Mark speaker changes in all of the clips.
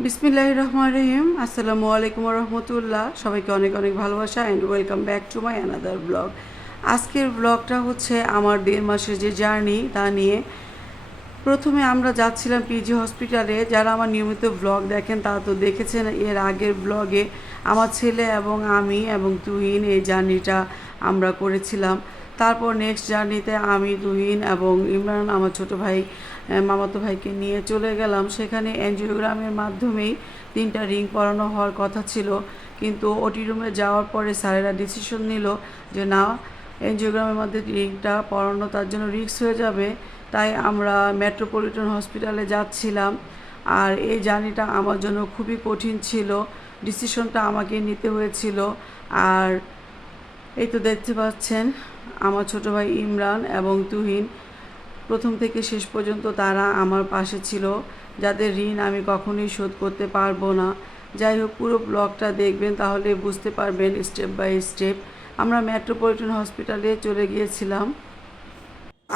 Speaker 1: বিসমিল্লাহ রহমান রহিম। আসসালামু আলাইকুম রহমতুল্লাহ। সবাইকে অনেক অনেক ভালোবাসা and welcome back to my another blog আজকের ব্লগটা হচ্ছে আমার দেড় মাসের যে জার্নি, তা নিয়ে। প্রথমে আমরা যাচ্ছিলাম পিজি হসপিটালে যারা আমার নিয়মিত ব্লগ দেখেন, তারা তো দেখেছেন এর আগের ব্লগে আমার ছেলে এবং আমি এবং তুহিন এই জার্নিটা আমরা করেছিলাম। তারপর নেক্সট জার্নিতে আমি, তুহিন এবং ইমরান, আমার ছোট ভাই মামাতো ভাইকে নিয়ে চলে গেলাম। সেখানে এনজিওগ্রামের মাধ্যমেই তিনটা রিং পরানো হওয়ার কথা ছিল। কিন্তু ওটি রুমে যাওয়ার পরে স্যারেরা ডিসিশন নিল যে, না, এনজিওগ্রামের মধ্যে রিংটা পরানো তার জন্য রিস্ক হয়ে যাবে। তাই আমরা মেট্রোপলিটন হসপিটালে যাচ্ছিলাম। আর এই জার্নিটা আমার জন্য খুবই কঠিন ছিল। ডিসিশনটা আমাকে নিতে হয়েছিল। আর এই তো দেখতে পাচ্ছেন, আমার ছোট ভাই ইমরান এবং তুহিন প্রথম থেকে শেষ পর্যন্ত তারা আমার পাশে ছিল, যাদের ঋণ আমি কখনোই শোধ করতে পারব না। যাই হোক, পুরো ব্লগটা দেখবেন তাহলে বুঝতে পারবেন স্টেপ বাই স্টেপ আমরা মেট্রোপলিটন হসপিটালে চলে গিয়েছিলাম।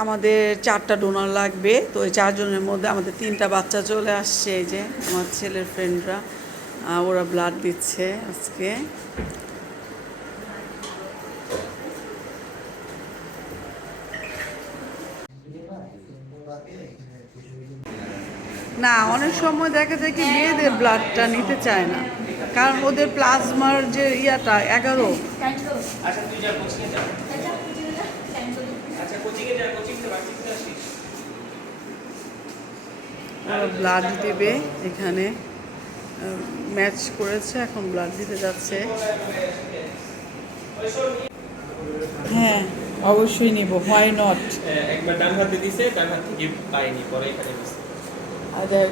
Speaker 1: আমাদের চারটা ডোনার লাগবে, তো এই চারজনের মধ্যে আমাদের তিনটা বাচ্চা চলে আসছে, এই যে আমার ছেলের ফ্রেন্ডরা ওরা ব্লাড দিচ্ছে আজকে। না অনেক সময় দেখা যায় কি মেয়েদের ব্লাডটা নিতে চায় না। কারণ ওদের প্লাজমার যে ইয়াটা এগারো।
Speaker 2: আচ্ছা আচ্ছা
Speaker 1: ব্লাড দেবে এখানে। ম্যাচ করেছে এখন ব্লাড দিতে যাচ্ছে। হ্যাঁ অবশ্যই নিব হোয়াই নট
Speaker 2: একবার ডান হাতে দিছে ডান হাত থেকে পাইনি পরে এখানে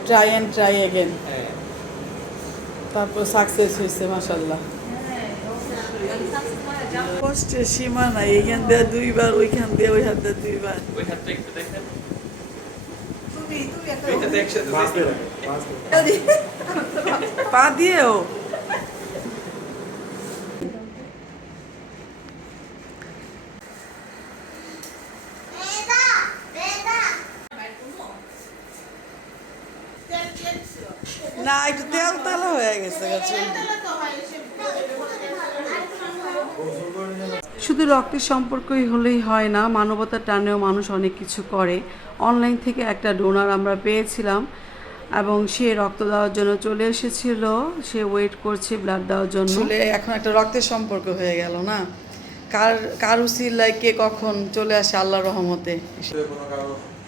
Speaker 1: ট্রাই অ্যান্ড ট্রাই
Speaker 2: হ্যাঁ।
Speaker 1: তারপর সাকসেস হয়েছে মাসাল্লাহ কষ্টের সীমা নাই এইখান দিয়ে দুইবার ওইখান দিয়ে ওই হাত দিয়ে দুইবার।
Speaker 2: ওই হাতটা একটু দেখেন।
Speaker 1: পা দিয়েও না একটু তেল তেল হয়ে গেছে গেছে শুধু রক্তের সম্পর্কই হলেই হয় না মানবতার টানেও মানুষ অনেক কিছু করে। অনলাইন থেকে একটা ডোনার আমরা পেয়েছিলাম এবং সে রক্ত দেওয়ার জন্য চলে এসেছিল। সে ওয়েট করছে ব্লাড দেওয়ার জন্য। আসলে এখন একটা রক্তের সম্পর্ক হয়ে গেল না? কার কার উসিলায় কে কখন চলে আসে আল্লাহর রহমতে?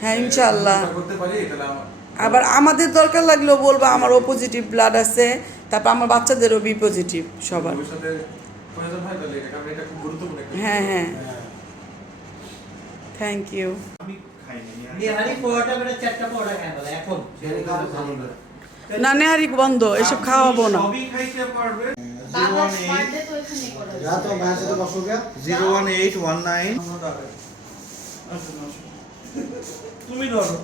Speaker 1: হ্যাঁ ইনশাআল্লাহ।
Speaker 3: করতে পারি তাহলে আমার
Speaker 1: আবার আমাদের দরকার লাগলেও বলব আমার ও পজিটিভ ব্লাড আছে তারপর আমার বাচ্চাদেরও বি পজিটিভ সবার।
Speaker 3: হয়
Speaker 1: হ্যাঁ। থ্যাংক ইউ না নেহারি বন্ধ এসব খাওয়াবো না।
Speaker 4: Zero one eight one nine.
Speaker 3: তুমি ধরো।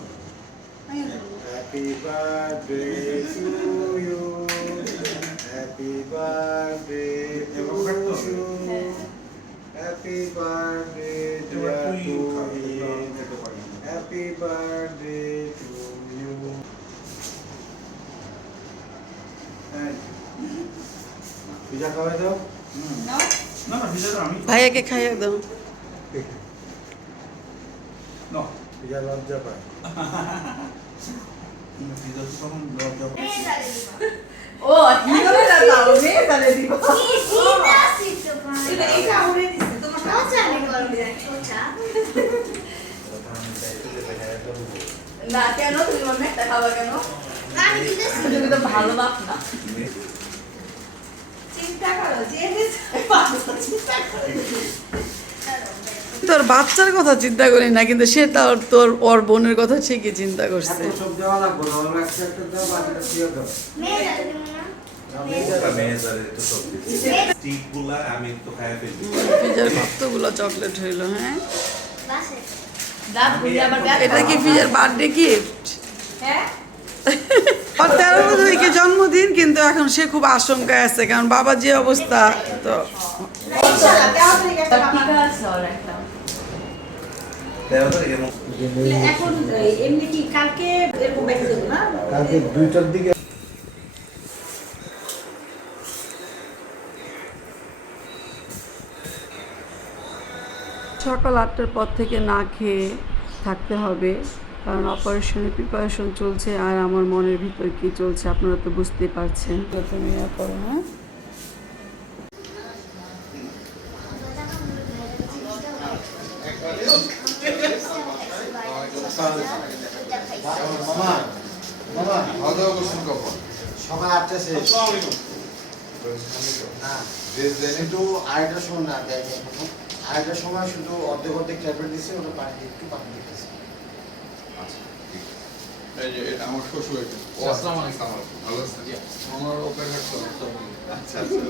Speaker 4: Happy birthday to you happy birthday to you happy birthday dear to you. Happy birthday to you pizza খাওয়াই দাও
Speaker 3: না না ভিজাটা আমি
Speaker 1: ভাইয়াকে খাইয়ে দাও
Speaker 3: না
Speaker 4: পিজা লজ্জা পায়
Speaker 3: ভিজা তো তখন লজ্জা পায়।
Speaker 1: ও কি করে দাও মে তারে দিব না কেন? তুমি আমার মেটা খাবা কেন? তুমি তো ভালো বাপ না। তোর বাচ্চার কথা চিন্তা করি না কিন্তু সে তার তোর ওর বোনের কথা ঠিকই চিন্তা করছে। কতগুলো চকলেট হইল হ্যাঁ? এটা কি ফিজার বার্থডে গিফট ওর তেরো তারিখে জন্মদিন কিন্তু এখন সে খুব আশঙ্কায় আছে কারণ বাবা যে অবস্থা তো
Speaker 5: এখন এমনি কি কালকে এরকম ব্যাগ দেবো না?
Speaker 4: কালকে দুইটার দিকে
Speaker 1: সকাল আটটার পর থেকে না খেয়ে থাকতে হবে। কারণ অপারেশনের প্রিপারেশন চলছে আর আমার মনের ভিতর কি চলছে আপনারা তো বুঝতেই পারছেন। তো তুমি করো হ্যাঁ
Speaker 4: সকাল আটটা শেষ না
Speaker 5: ড্রেস
Speaker 4: আড়াইটার সময় না দেয়নি আড়াইটার সময় শুধু অর্ধেক অর্ধেক ট্যাবলেট দিচ্ছে ওটা পানি দিয়ে একটু পানি দিতেছে।
Speaker 5: আচ্ছা ঠিক। এই যে এটা আমার শ্বশুর আসসালামু আলাইকুম। ভালো আছেন? আমার ওপেন হার্ট আচ্ছা আচ্ছা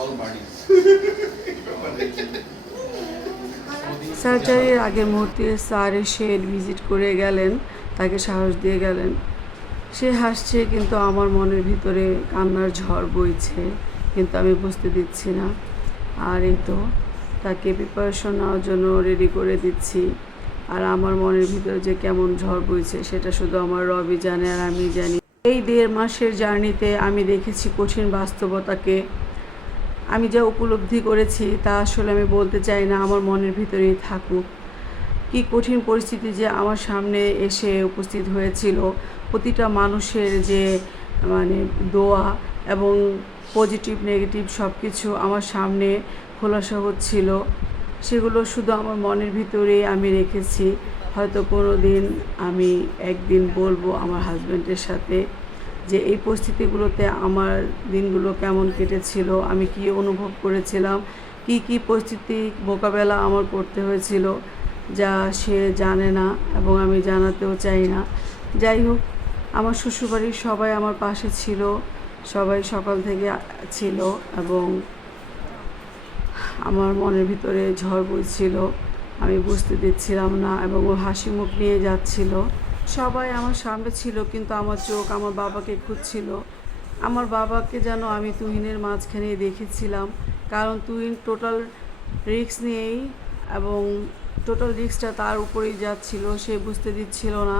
Speaker 5: অল বাডি
Speaker 1: সার্জারির আগের মুহূর্তে স্যার এসে ভিজিট করে গেলেন তাকে সাহস দিয়ে গেলেন। সে হাসছে কিন্তু আমার মনের ভিতরে কান্নার ঝড় বইছে কিন্তু আমি বুঝতে দিচ্ছি না। আর এই তো তাকে প্রিপারেশন নেওয়ার জন্য রেডি করে দিচ্ছি। আর আমার মনের ভিতরে যে কেমন ঝড় বইছে, সেটা শুধু আমার রবি জানে আর আমি জানি। এই দেড় মাসের জার্নিতে আমি দেখেছি কঠিন বাস্তবতাকে। আমি যা উপলব্ধি করেছি, তা আসলে আমি বলতে চাই না, আমার মনের ভিতরেই থাকুক। কি কঠিন পরিস্থিতি যে আমার সামনে এসে উপস্থিত হয়েছিল, প্রতিটা মানুষের যে মানে দোয়া এবং পজিটিভ নেগেটিভ সব কিছু আমার সামনে খোলাসা হচ্ছিল সেগুলো শুধু আমার মনের ভিতরেই আমি রেখেছি। হয়তো কোনো দিন আমি একদিন বলব আমার হাজব্যান্ডের সাথে যে, এই পরিস্থিতিগুলোতে আমার দিনগুলো কেমন কেটেছিল? আমি কি অনুভব করেছিলাম? কি কি পরিস্থিতি মোকাবেলা আমার করতে হয়েছিল? যা সে জানে না এবং আমি জানাতেও চাই না। যাই হোক, আমার শ্বশুরবাড়ির সবাই আমার পাশে ছিল। সবাই সকাল থেকে ছিল এবং আমার মনের ভিতরে ঝড় বইছিল, আমি বুঝতে দিচ্ছিলাম না এবং ও হাসি মুখ নিয়ে যাচ্ছিল। সবাই আমার সামনে ছিল কিন্তু আমার চোখ আমার বাবাকে খুঁজছিল। আমার বাবাকে যেন আমি তুহিনের মাঝখানে দেখেছিলাম, কারণ তুহিন টোটাল রিক্স নিয়েই এবং টোটাল রিক্সটা তার উপরেই যাচ্ছিল, সে বুঝতে দিচ্ছিল না।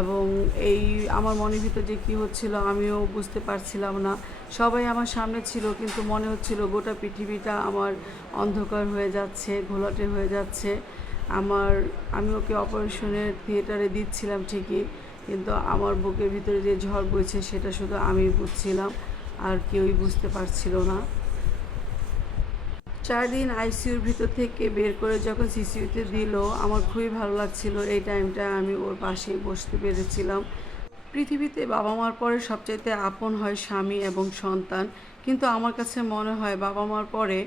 Speaker 1: এবং এই আমার মনের ভিতর যে কী হচ্ছিল আমিও বুঝতে পারছিলাম না। সবাই আমার সামনে ছিল কিন্তু মনে হচ্ছিল গোটা পৃথিবীটা আমার অন্ধকার হয়ে যাচ্ছে, ঘোলাটে হয়ে যাচ্ছে। আমার, আমি ওকে অপারেশনের থিয়েটারে দিচ্ছিলাম ঠিকই, কিন্তু আমার বুকের ভিতরে যে ঝড় বইছে সেটা শুধু আমি বুঝছিলাম, আর কেউই বুঝতে পারছিল না। চার দিন আইসিইউর ভিতর থেকে বের করে যখন সিসিউতে দিল, আমার খুবই ভালো লাগছিল। এই টাইমটা আমি ওর পাশেই বসতে পেরেছিলাম। পৃথিবীতে বাবা মার পরে সবচাইতে আপন হয় স্বামী এবং সন্তান। কিন্তু আমার কাছে মনে হয় বাবা মার পরে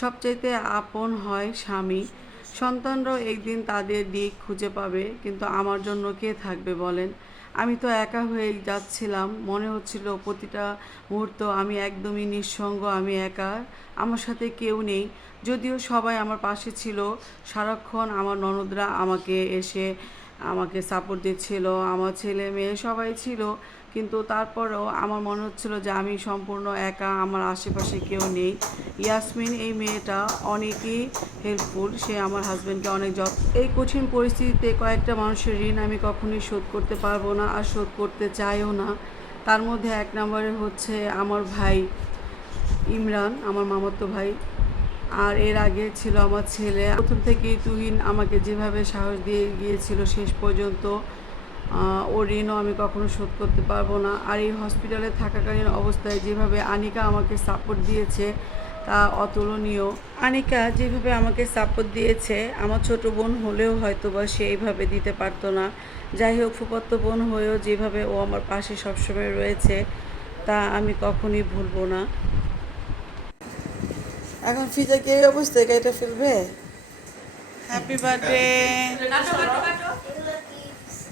Speaker 1: সবচাইতে আপন হয় স্বামী। সন্তানরাও একদিন তাদের দিক খুঁজে পাবে, কিন্তু আমার জন্য কে থাকবে বলেন? আমি তো একা হয়ে যাচ্ছিলাম। মনে হচ্ছিল প্রতিটা মুহূর্ত আমি একদমই নিঃসঙ্গ, আমি একা। আমার সাথে কেউ নেই। যদিও সবাই আমার পাশে ছিল। সারাক্ষণ আমার ননদরা আমাকে এসে আমাকে সাপোর্ট দিচ্ছিল। আমার ছেলে মেয়ে সবাই ছিল। কিন্তু তারপরেও আমার মনে হচ্ছিল যে আমি সম্পূর্ণ একা, আমার আশেপাশে কেউ নেই। ইয়াসমিন, এই মেয়েটা অনেকই হেল্পফুল সে আমার হাজব্যান্ডকে অনেক যত্ন এই কঠিন পরিস্থিতিতে কয়েকটা মানুষের ঋণ আমি কখনোই শোধ করতে পারব না আর শোধ করতে চাইও না। তার মধ্যে এক নম্বরে হচ্ছে আমার ভাই ইমরান, আমার মামাতো ভাই। আর এর আগে ছিল আমার ছেলে। প্রথম থেকেই তুহিন আমাকে যেভাবে সাহস দিয়ে গিয়েছিল শেষ পর্যন্ত ওর ঋণও আমি কখনো শোধ করতে পারব না। আর এই হসপিটালে থাকাকালীন অবস্থায় যেভাবে আনিকা আমাকে সাপোর্ট দিয়েছে তা অতুলনীয়। আনিকা যেভাবে আমাকে সাপোর্ট দিয়েছে আমার ছোট বোন হলেও হয়তো বা সে এইভাবে দিতে পারতো না। যাই হোক ফুপাত্ত বোন হয়েও যেভাবে ও আমার পাশে সবসময় রয়েছে তা আমি কখনই ভুলবো না। এখন ফিজাকে এই অবস্থায় কেটে ফেলবে? হ্যাপি বার্থডে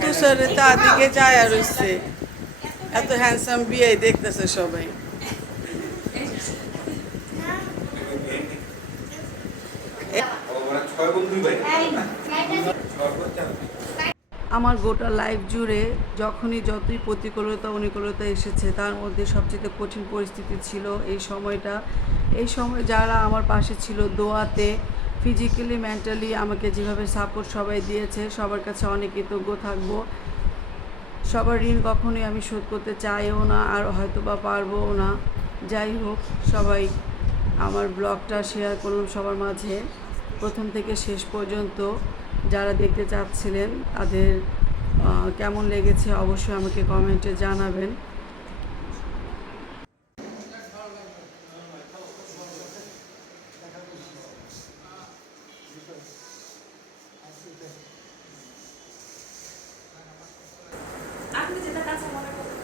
Speaker 1: তুষারে তো আদিকে যায় আর হচ্ছে এত হ্যান্ডসাম বিয়ে দেখতেছে সবাই আমার গোটা লাইফ জুড়ে যখনই যতই প্রতিকূলতা, অনুকূলতা এসেছে, তার মধ্যে সবচেয়ে কঠিন পরিস্থিতি ছিল এই সময়টা। এই সময় যারা আমার পাশে ছিল দোয়াতে ফিজিক্যালি মেন্টালি আমাকে যেভাবে সাপোর্ট সবাই দিয়েছে, সবার কাছে অনেক কৃতজ্ঞ থাকব। সবার ঋণ কখনোই আমি শোধ করতে চাইও না আর হয়তো বা পারবও না। যাই হোক, সবাই আমার ব্লগটা শেয়ার করলাম সবার মাঝে। প্রথম থেকে শেষ পর্যন্ত যারা দেখতে চাচ্ছিলেন তাদের কেমন লেগেছে অবশ্যই আমাকে কমেন্টে জানাবেন।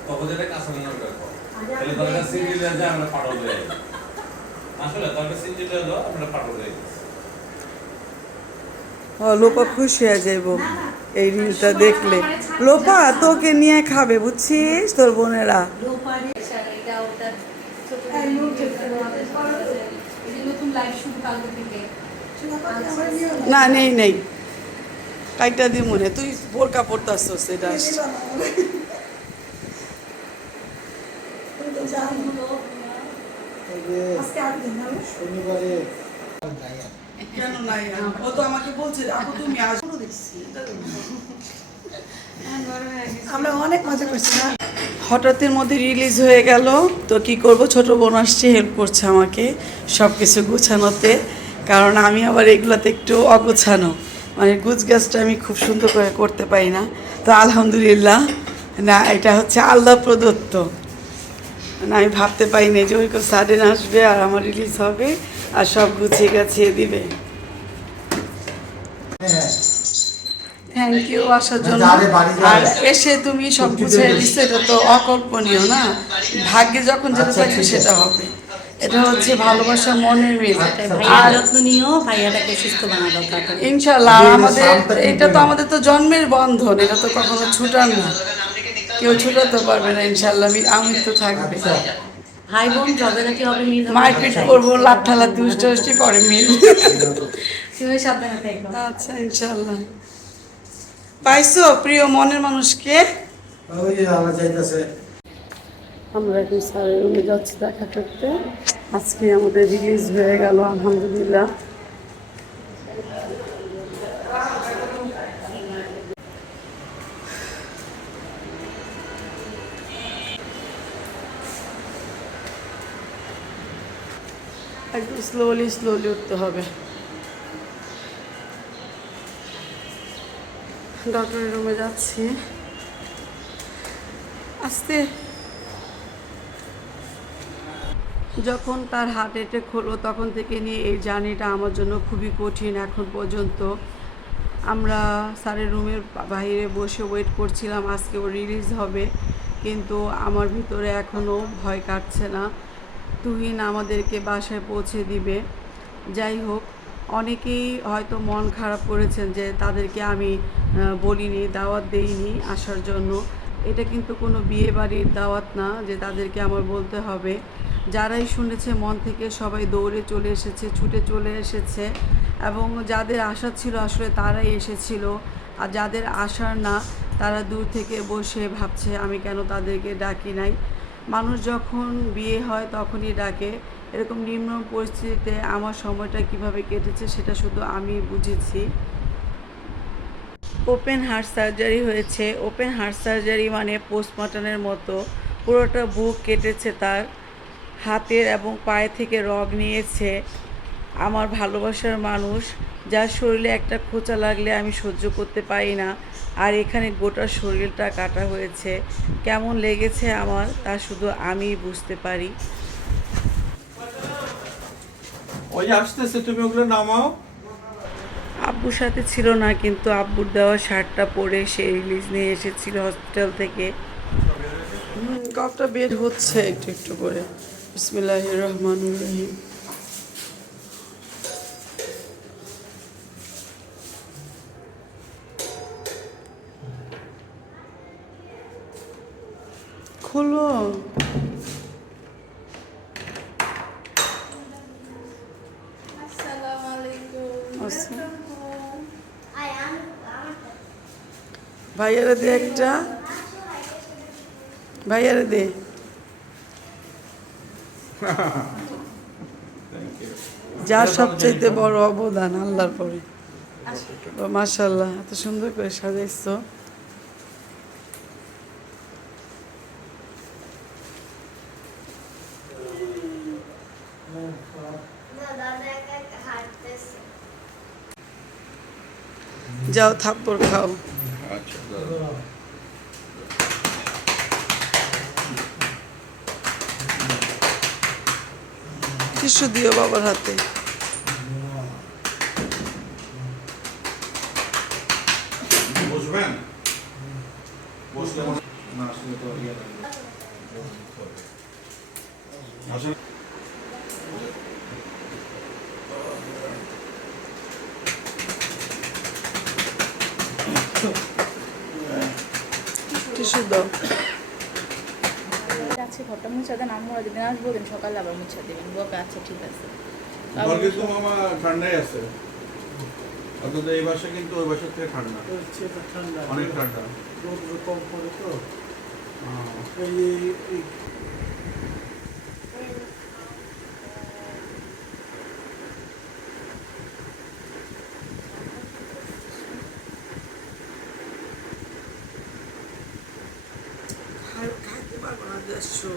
Speaker 6: তখন কাছে মনে করব তাহলে দরকার সিঙ্গেল আমরা পাঠাবো আসলে সিঙ্গেল যাও আমরা পাঠাবো
Speaker 1: লোপা খুশি হয়ে যাইব এই রিলটা দেখলে। লোপা তোকে নিয়ে খাবে বুঝছিস? তোর বোনেরা। না নেই নেই। কাইটা দি মনে তুই বোরকা পড়তাছস এটা কেন নাই? ও তো আমাকে বলছে আপু তুমি আসো দেখছি।
Speaker 7: আমরা অনেক মজা করছি না?
Speaker 1: হঠাৎের মধ্যে রিলিজ হয়ে গেল। তো কি করব? ছোট বোন আসছে হেল্প করছে আমাকে সব কিছু গুছানোতে। কারণ আমি আবার এগুলোতে একটু অগোছানো। মানে গুছ গাছটা আমি খুব সুন্দর করে করতে পারি না। তো আলহামদুলিল্লাহ না এটা হচ্ছে আল্লাহ প্রদত্ত। মানে আমি ভাবতে পারিনি যে ওই সাডেন আসবে আর আমার রিলিজ হবে আর সব গুছিয়ে গাছিয়ে দিবে। থ্যাংক ইউ আসার জন্য। আর এসে তুমি সব গুছিয়ে দিচ্ছ এটা তো অকল্পনীয় না? ভাগ্যে যখন যেটা
Speaker 4: আচ্ছা,
Speaker 1: থাকবে সেটা হবে। এটা হচ্ছে ভালোবাসা মনের মিল আর
Speaker 7: যত্ন নিও ভাইয়াটাকে সুস্থ বানা দরকার
Speaker 1: ইনশাল্লাহ আমাদের এটা তো আমাদের তো জন্মের বন্ধন এটা তো কখনো ছুটার না। কেউ ছুটাতে পারবে না ইনশাল্লাহ আমি আমি তো থাকবে।
Speaker 4: আচ্ছা।
Speaker 7: ভাই বোন যবে নাকি হবে মিল হবে
Speaker 1: মারপিট করব লাঠালাতি উষ্টি পরে মিল।
Speaker 7: তুমি সাবধানে থেকো।
Speaker 1: আচ্ছা ইনশাআল্লাহ পাইছো প্রিয় মনের মানুষকে? আমরা এখন স্যারের রুমে যাচ্ছি দেখা করতে। আজকে আমাদের রিলিজ হয়ে গেল আলহামদুলিল্লাহ। একটু স্লোলি স্লোলি উঠতে হবে। ডক্টরের রুমে যাচ্ছি। আস্তে। যখন তার হার্ট অ্যাটাক হলো, তখন থেকে নিয়ে এই জার্নিটা আমার জন্য খুবই কঠিন এখন পর্যন্ত। আমরা স্যারের রুমের বাইরে বসে ওয়েট করছিলাম আজকে ও রিলিজ হবে। কিন্তু আমার ভিতরে এখনও ভয় কাটছে না। তুহিন আমাদেরকে বাসায় পৌঁছে দিবে। যাই হোক, অনেকেই হয়তো মন খারাপ করেছেন যে তাদেরকে আমি বলিনি, দাওয়াত দেইনি আসার জন্য। এটা কিন্তু কোনো বিয়ে বাড়ির দাওয়াত না যে তাদেরকে আমার বলতে হবে। যারাই শুনেছে মন থেকে সবাই দৌড়ে চলে এসেছে, ছুটে চলে এসেছে এবং যাদের আশা ছিল আসলে তারাই এসেছিল। আর যাদের আশার না, তারা দূর থেকে বসে ভাবছে, আমি কেন তাদেরকে ডাকি নাই? মানুষ যখন বিয়ে হয় তখনই ডাকে। এরকম নিম্ন পরিস্থিতিতে আমার সময়টা কীভাবে কেটেছে সেটা শুধু আমি বুঝেছি। ওপেন হার্ট সার্জারি হয়েছে। ওপেন হার্ট সার্জারি মানে পোস্টমর্টমের মতো। পুরোটা বুক কেটেছে তার। হাতের এবং পায়ে থেকে রগ নিয়েছে আমার ভালোবাসার মানুষ। যার শরীরে একটা খোঁচা লাগলে আমি সহ্য করতে পারি না। আর এখানে গোটা শরীরটা কাটা হয়েছে। কেমন লেগেছে আমার তা শুধু আমিই বুঝতে পারি।
Speaker 3: ওই আসতেছে তুমি ওগুলো নামাও।
Speaker 1: আব্বুর সাথে ছিল না কিন্তু আব্বুর দেওয়া শার্টটা পরে সে রিলিজ নিয়ে এসেছিল হসপিটাল থেকে। কফটা বের হচ্ছে একটু একটু করে। বিসমিল্লাহ রহমানুর রহিম। খোলো। ভাইয়ারে দে একটা। ভাইয়ারে দে। যার সবচাইতে বড় অবদান আল্লাহর পরে। মাশাল্লাহ এত সুন্দর করে সাজাইছো। যাও থাপ্পড় খাও। কিছু দিও বাবার হাতে
Speaker 3: বসবেন বসলে মনে- না আসলে তো ইয়ে লাগবে। আসলে
Speaker 1: টিস্যু দাও
Speaker 8: আচ্ছা ঘরটা মুছা দেন আমি দিন আসব দিন সকালে আবার মুছা দেবেন। বকে আচ্ছা ঠিক আছে।
Speaker 3: ঘর তো মামা ঠান্ডাই আছে। অন্তত এই ভাষা কিন্তু ওই ভাষার থেকে ঠান্ডা। ঠান্ডা। অনেক ঠান্ডা।
Speaker 4: রোদ কম পড়ে তো।
Speaker 3: হ্যাঁ।
Speaker 4: এই এই
Speaker 1: খাইতে পারব না দেড়শো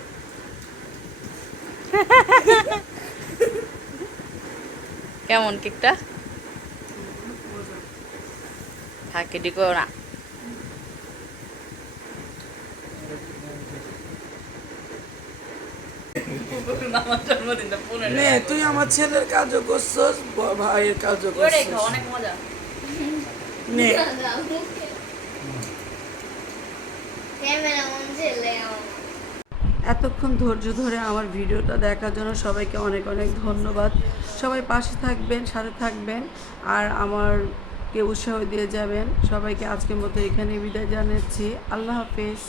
Speaker 8: কেমন কেকটা? থাকে ডিকো না।
Speaker 1: তুই আমার ছেলের কাজও করছস ভাইয়ের কাজও করছস।
Speaker 8: অনেক মজা।
Speaker 1: নে।
Speaker 9: ক্যামেরা ছেলে আমার
Speaker 1: এতক্ষণ ধৈর্য ধরে আমার ভিডিওটা দেখার জন্য সবাইকে অনেক অনেক ধন্যবাদ। সবাই পাশে থাকবেন, সাথে থাকবেন, আর আমারকে উৎসাহ দিয়ে যাবেন। সবাইকে আজকের মতো এখানে বিদায় জানাচ্ছি। আল্লাহ হাফেজ।